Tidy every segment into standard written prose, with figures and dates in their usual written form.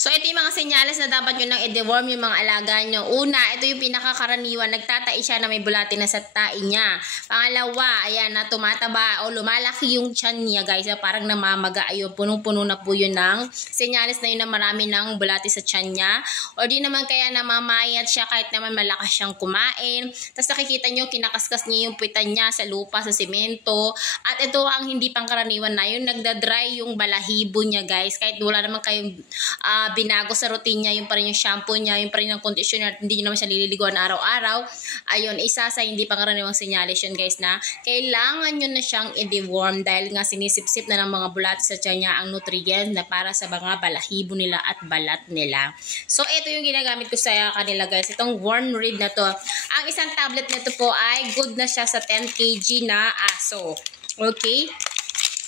So, ito yung mga senyales na dapat nyo nang i-deworm yung mga alaga nyo. Una, ito yung pinakakaraniwan. Nagtatai siya na may bulati na sa tai niya. Pangalawa, ayan, na tumataba o lumalaki yung tiyan niya, guys. Parang namamaga. Ayun, punong-puno na po yun ng senyales na yun na marami ng bulati sa tiyan niya. O di naman kaya namamayat siya kahit naman malakas siyang kumain. Tapos nakikita nyo, kinakaskas niya yung puwitan niya sa lupa, sa simento. At ito ang hindi pangkaraniwan na yun. Nagdadry yung balahibo niya, guys. Kahit wala naman kayong binago sa routine niya, yung pa rin yung shampoo niya, yung pa rin yung conditioner, hindi nyo naman siya nililiguan araw-araw. Ayun, isa sa hindi pangkaraniwang senyales yun, guys, na kailangan nyo na siyang i-deworm dahil nga sinisip-sip na ng mga bulati sa tiyan niya ang nutrients na para sa mga balahibo nila at balat nila. So, ito yung ginagamit ko sa kanila, guys. Itong worm rid na to. Ang isang tablet nito po ay good na siya sa 10 kg na aso. Okay?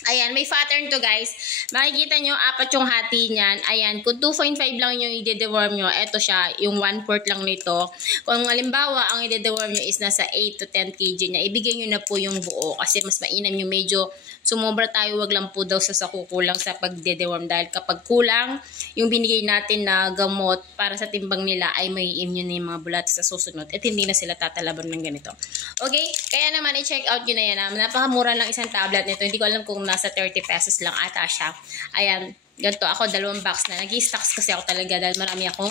Ayan, may pattern to, guys. Makikita nyo, 4 yung hati niyan. Ayan, kung 2.5 lang yung i-deworm nyo, eto siya, yung 1/4 lang nito. Kung halimbawa, ang i-deworm nyo is nasa 8 to 10 kg niya, ibigay nyo na po yung buo kasi mas mainam yung medyo sumobra tayo, wag lang po daw sa kukulang sa pag-deworm dahil kapag kulang, yung binigay natin na gamot para sa timbang nila ay may immune na yung mga bulat sa susunod at hindi na sila tatalaban ng ganito. Okay? Kaya naman, i-check out nyo na yan. Napakamura lang isang tablet nito. Hindi ko alam kung nasa 30 pesos lang ata siya. Ayan, ganito ako, 2 box na. Nag-i-stocks kasi ako talaga dahil marami akong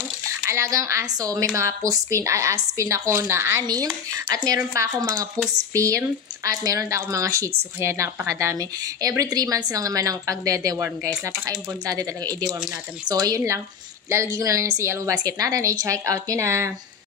alagang aso. May mga puspin, aspin ako na 6. At meron pa akong mga puspin. At meron pa akong mga shih tzu. Kaya napakadami. Every 3 months lang naman ang pagde-deworm, guys. Napaka-importante talaga i-deworm natin. So, yun lang. Lalagay ko na lang sa yellow basket natin. I-check out nyo na.